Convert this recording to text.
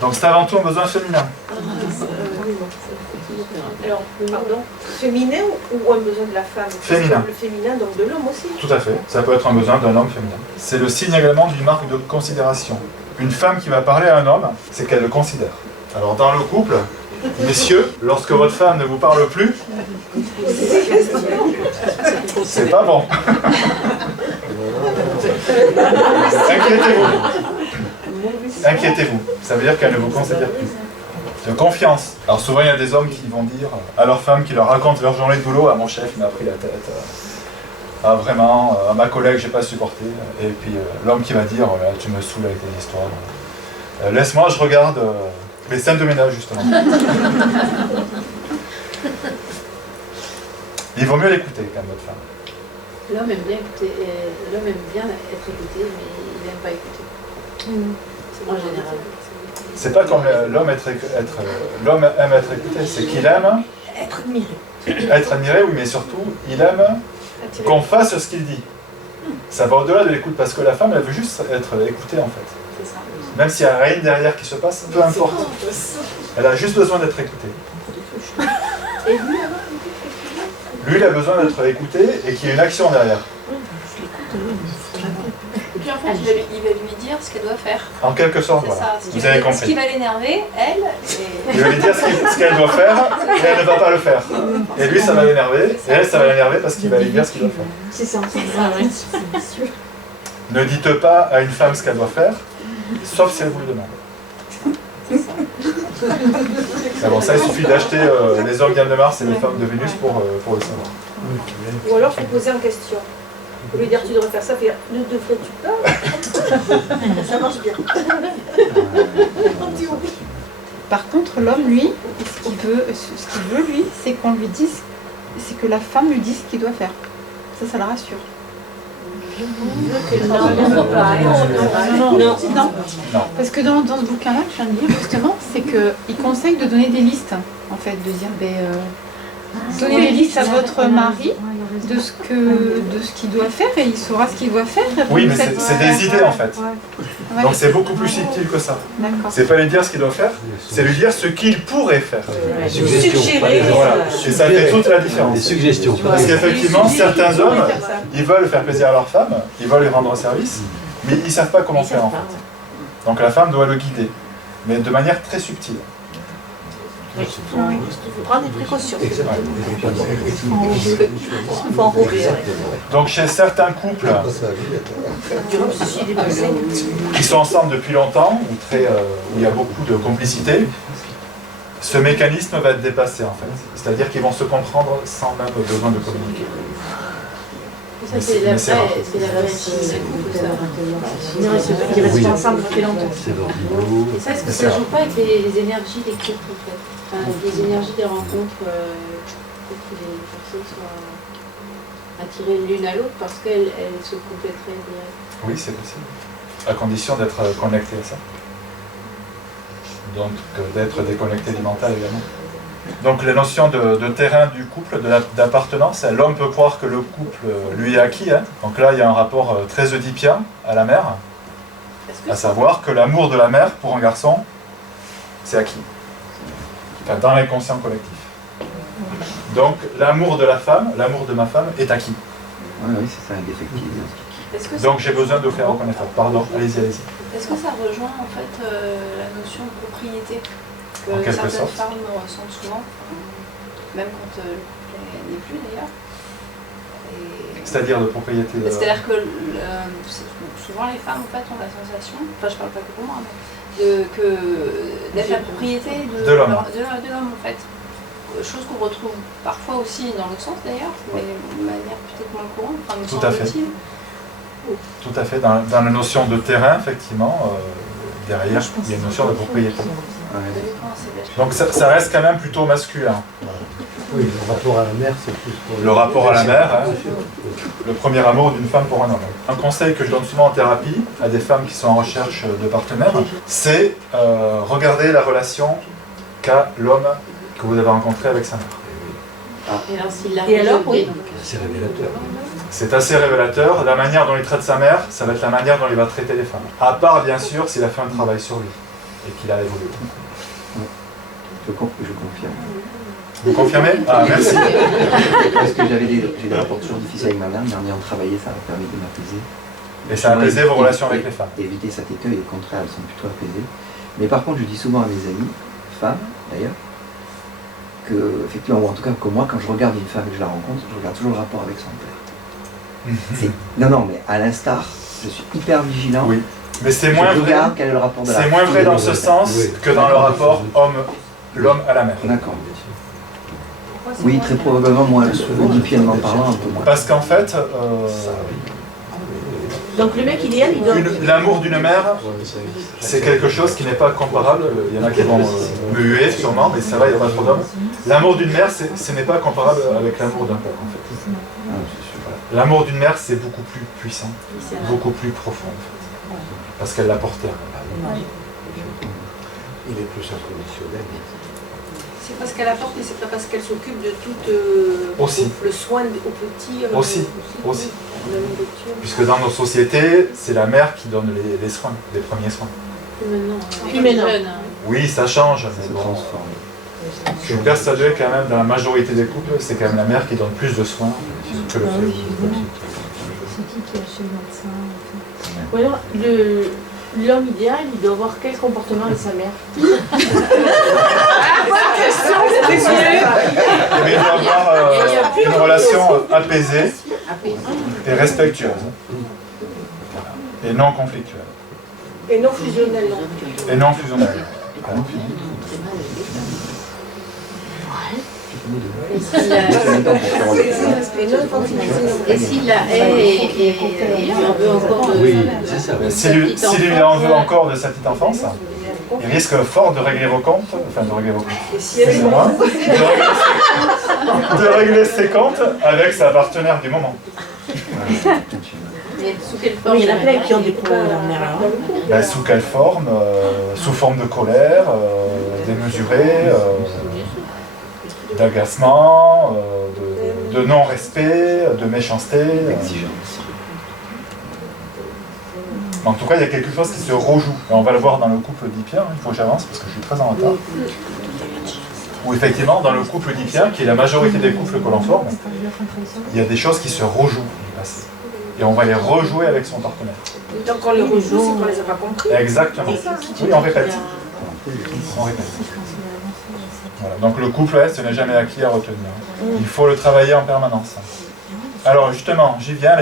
Donc c'est avant tout un besoin féminin. Alors, pardon, féminin ou un besoin de la femme? Féminin. Le féminin, donc de l'homme aussi. Tout à fait. Ça peut être un besoin d'un homme féminin. C'est le signe également d'une marque de considération. Une femme qui va parler à un homme, c'est qu'elle le considère. Alors dans le couple, messieurs, lorsque votre femme ne vous parle plus, c'est pas bon. Inquiétez-vous. Inquiétez-vous. Ça veut dire qu'elle ne vous considère plus. De confiance. Alors souvent il y a des hommes qui vont dire à leur femme qui leur racontent leur journée de boulot, à mon chef il m'a pris la tête, ah vraiment, à ma collègue j'ai pas supporté. Et puis l'homme qui va dire oh là, tu me saoules avec tes histoires. Laisse-moi, je regarde les scènes de ménage justement. Il vaut mieux l'écouter quand même votre femme. L'homme aime bien écouter, l'homme aime bien être écouté, mais il n'aime pas écouter. C'est en général. C'est pas comme l'homme l'homme aime être écouté, c'est qu'il aime Être admiré. être admiré, oui, mais surtout, il aime qu'on fasse ce qu'il dit. Ça va au-delà de l'écoute, parce que la femme, elle veut juste être écoutée, en fait. C'est ça. Même s'il n'y a rien derrière qui se passe, peu importe. Elle a juste besoin d'être écoutée. Et lui, Lui, il a besoin d'être écouté et qu'il y ait une action derrière. Et puis en fait, il va lui dire ce qu'elle doit faire. En quelque sorte, C'est voilà. ça. Vous avez Ce qui compris. va l'énerver, elle, Il va lui dire ce qu'elle doit faire et elle ne va pas le faire. Et lui, ça va l'énerver, et elle, ça va l'énerver parce qu'il va lui dire ce qu'il doit faire. c'est ça. Ne dites pas à une femme ce qu'elle doit faire, sauf si elle vous le demande. Ah bon, ça, il suffit d'acheter les hommes de Mars et les femmes de Vénus pour le savoir. Ou alors, faut poser en question. Faut lui dire, tu devrais faire ça, faire, ne devrais-tu pas? Ça marche bien. Par contre, l'homme, lui, ce qu'il veut, lui, c'est qu'on lui dise, c'est que la femme lui dise ce qu'il doit faire. Ça le rassure. Non. Parce que dans ce bouquin-là que je viens de lire, justement, c'est qu'il conseille de donner des listes, en fait, de dire, donnez des listes à votre mari de ce qu'il doit faire et il saura ce qu'il doit faire. Oui, mais c'est des idées, en fait. Ouais. Donc c'est beaucoup plus subtil que ça. D'accord. C'est pas lui dire ce qu'il doit faire, c'est lui dire ce qu'il pourrait faire. Suggérer. Voilà. Et ça fait toute la différence. Des suggestions. Parce qu'effectivement, certains hommes, ils veulent faire plaisir à leur femme, ils veulent lui rendre service, mais ils ne savent pas comment faire en fait. Donc la femme doit le guider, mais de manière très subtile. Il faut prendre des précautions. Il faut enrober. Donc chez certains couples qui sont ensemble depuis longtemps, où il y a beaucoup de complicité, ce mécanisme va être dépassé en fait. C'est-à-dire qu'ils vont se comprendre sans même besoin de communiquer. Ça, c'est la vraie Ils restent ensemble depuis longtemps. Et ça, est-ce que ça ne joue pas avec les énergies des couples, en fait? Enfin, les énergies des rencontres, pour que les personnes soient attirées l'une à l'autre parce qu'elles se compléteraient direct. Oui, c'est possible. À condition d'être connecté à ça. Donc d'être déconnecté du mental également. Donc les notions de terrain du couple, d'appartenance, l'homme peut croire que le couple lui est acquis. Hein. Donc là, il y a un rapport très oedipien à la mère, à savoir que l'amour de la mère pour un garçon, c'est acquis. Enfin, dans l'inconscient collectif. Donc l'amour de la femme, l'amour de ma femme est acquis. Oui, c'est ça, indéfectible. Donc j'ai besoin de faire reconnaître. Pardon, allez-y, allez-y. Est-ce que ça rejoint en fait la notion de propriété En que quelque certaines sorte. femmes ressentent souvent, même quand le couple n'est plus d'ailleurs? C'est-à-dire de propriété. C'est-à-dire que souvent les femmes en fait ont la sensation, enfin je parle pas que pour moi, mais d'être la propriété de l'homme en fait. Chose qu'on retrouve parfois aussi dans l'autre sens d'ailleurs, mais de manière peut-être moins courante, enfin me semble-t-il. Tout à fait. Dans la notion de terrain, effectivement, derrière, il y a une notion de propriété. Donc ça reste quand même plutôt masculin. Oui, le rapport à la mère, c'est plus pour... Le rapport à la mère, hein, le premier amour d'une femme pour un homme. Un conseil que je donne souvent en thérapie à des femmes qui sont en recherche de partenaires, c'est regarder la relation qu'a l'homme que vous avez rencontré avec sa mère. Et alors, s'il l'a Et alors, oui. C'est révélateur. C'est assez révélateur. La manière dont il traite sa mère, ça va être la manière dont il va traiter les femmes. À part, bien sûr, s'il a fait un travail sur lui et qu'il a évolué. Je confirme. Vous confirmez? Ah, merci. Parce que j'ai des rapports toujours difficiles avec ma mère, mais en ayant travaillé, ça m'a permis de m'apaiser. Et ça a apaisé vos relations avec les femmes. Éviter cet écueil, au contraire, elles sont plutôt apaisées. Mais par contre, je dis souvent à mes amis, femmes d'ailleurs, que, effectivement, ou en tout cas que moi, quand je regarde une femme et que je la rencontre, je regarde toujours le rapport avec son père. Non, mais à l'instar, je suis hyper vigilant. Oui. Mais c'est moins vrai. Quel est le rapport de la C'est moins vrai dans ce sens que dans le rapport l'homme à la mère. D'accord. Oui, très probablement, moi, oedipiennement parlant, un peu moins. Parce qu'en fait, donc le mec idéal, il doit... L'amour d'une mère, c'est quelque chose qui n'est pas comparable. Il y en a qui vont me huer sûrement, mais ça va, il n'y a pas trop d'hommes. L'amour d'une mère, ce n'est pas comparable avec l'amour d'un père, en fait. L'amour d'une mère, c'est beaucoup plus puissant, beaucoup plus profond, en fait. Parce qu'elle l'a porté. Il est plus inconditionnel. C'est parce qu'elle apporte et c'est pas parce qu'elle s'occupe de tout le soin au petit. Aussi. Puisque dans nos sociétés, c'est la mère qui donne les soins, les premiers soins. Puis maintenant. Oui, ça change. Mais bon, je suis persuadé quand même, dans la majorité des couples, c'est quand même la mère qui donne plus de soins que le père. C'est qui a chez le médecin? Ou alors, l'homme idéal, il doit avoir quel comportement avec sa mère? Bonne question, c'était Il doit avoir une relation apaisée et respectueuse. Et non conflictuelle. Et non fusionnelle. Et non fusionnelle. Et s'il la hait et lui en veut encore de... Oui, c'est ça. S'il lui en veut encore de sa petite enfance, il risque fort de régler vos comptes, enfin de régler vos comptes, excusez-moi, de régler ses comptes avec sa partenaire du moment. Mais sous quelle forme? Il y en a plein qui ont des problèmes leur mère. Sous quelle forme? Sous forme de colère, démesurée, d'agacement, de non-respect, de méchanceté. En tout cas, il y a quelque chose qui se rejoue. Et on va le voir dans le couple d'Hypien, il faut que j'avance parce que je suis très en retard. Où effectivement, dans le couple d'Hypien, qui est la majorité des couples que l'on forme, il y a des choses qui se rejouent. Et on va les rejouer avec son partenaire. Donc on les rejoue, c'est qu'on les a pas compris. Exactement. Oui, on répète. On répète. Voilà. Donc le couple, ce n'est jamais acquis à retenir. Il faut le travailler en permanence. Alors justement, j'y viens.